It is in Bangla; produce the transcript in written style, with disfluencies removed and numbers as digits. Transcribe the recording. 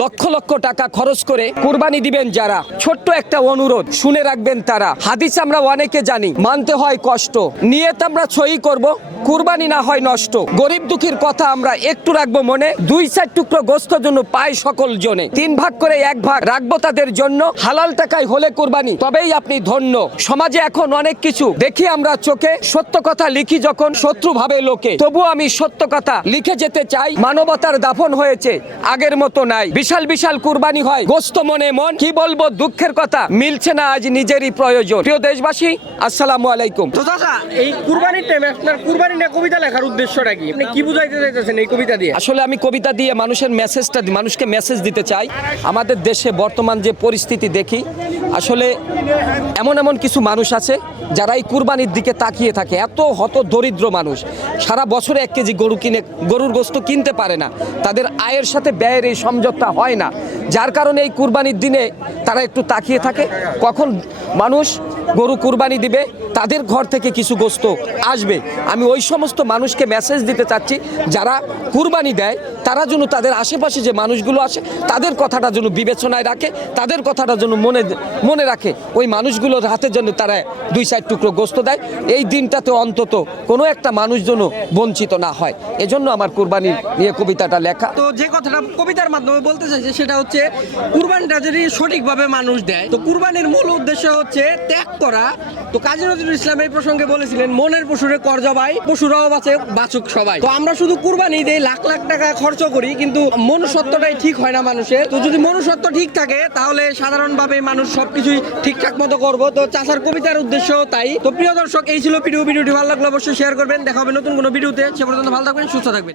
লক্ষ লক্ষ টাকা খরচ করে কুরবানি দিবেন যারা, ছোট্ট একটা অনুরোধ শুনে রাখবেন তারা। হাদিস আমরা অনেকে জানি, মানতে হয় কষ্ট, নিয়ত আমরা সই করব, কুরবানি না হয় নষ্ট। গরিব দুঃখীর কথা আমরা একটু রাখবো মনে, 2-4 টুকরো গোস্ত জন্য পায় সকল জনে, 3 ভাগ করে 1 ভাগ রাখবো তাদের জন্য। হালাল টাকায় হলে কুরবানি তবেই আপনি ধন্য। সমাজে এখন অনেক কিছু দেখি আমরা চোখে, সত্য কথা লিখি যখন শত্রু ভাবে লোকে, তবু আমি সত্য কথা লিখে যেতে চাই। মানবতার দাফন হয়েছে, আগের মতো নাই। বিশাল বিশাল কুরবানি হয়, গোস্ত মনে মন, কি বলবো দুঃখের কথা, মিলছে না আজ নিজেরই প্রয়োজন। প্রিয় দেশবাসী, আসসালামু আলাইকুম। তো দাদা, এই কুরবানির টাইমে আপনার কুরবানি না কবিতা লেখার উদ্দেশ্যটা কি? আপনি কি বুঝাইতে চাইতেছেন এই কবিতা দিয়ে? আসলে আমি কবিতা দিয়ে মানুষকে মেসেজ দিতে চাই। আমাদের দেশে বর্তমান যে পরিস্থিতি দেখি, আসলে এমন কিছু মানুষ আছে যারা এই কুরবানির দিকে তাকিয়ে থাকে। এত হত দরিদ্র মানুষ, সারা বছরে 1 কেজি গরুর গোস্ত কিনতে পারে না। তাদের আয়ের সাথে ব্যয়ের এই সমঝোতা হয় না, যার কারণে এই কুরবানির দিনে তারা একটু তাকিয়ে থাকে কখন মানুষ গরু কুরবানি দিবে, তাদের ঘর থেকে কিছু গোস্ত আসবে। আমি ওই সমস্ত মানুষকে মেসেজ দিতে চাচ্ছি, যারা কুরবানি দেয় তারা যেন তাদের আশেপাশে যে মানুষগুলো আসে তাদের কথাটা যেন বিবেচনায় রাখে, তাদের কথাটা যেন মনে রাখে। ওই মানুষগুলোর হাতে যেন তারা 2-4 টুকরো গোস্ত দেয়। এই দিনটাতে অন্তত কোনো একটা মানুষ যেন বঞ্চিত না হয়, এজন্য আমার কুরবানি নিয়ে কবিতাটা লেখা। তো যে কথাটা কবিতার মাধ্যমে বলতে চাইছে সেটা হচ্ছে, কুরবানিটা যদি সঠিকভাবে মানুষ দেয়, তো কুরবানির মূল উদ্দেশ্য হচ্ছে ত্যাগ করা। তো কাজী নজরুল ইসলাম এই প্রসঙ্গে বলেছিলেন, মনের পশুরে কর জবাই, পশুরাও বাঁচুক সবাই। তো আমরা শুধু কুরবানি দেই, লাখ লাখ টাকা খরচ করি, কিন্তু মনুষ্যত্বটাই ঠিক হয় না মানুষের। তো যদি মনুষ্যত্ব ঠিক থাকে তাহলে সাধারণভাবে মানুষ সবকিছুই ঠিকঠাক মতো করবো। তো চাচার কবিতার উদ্দেশ্য তাই। তো প্রিয় দর্শক, এই ছিল ভিডিওটি ভালো লাগলে অবশ্যই শেয়ার করবেন। দেখা হবে নতুন কোনো ভিডিওতে। সে পর্যন্ত ভালো থাকবেন, সুস্থ থাকবেন।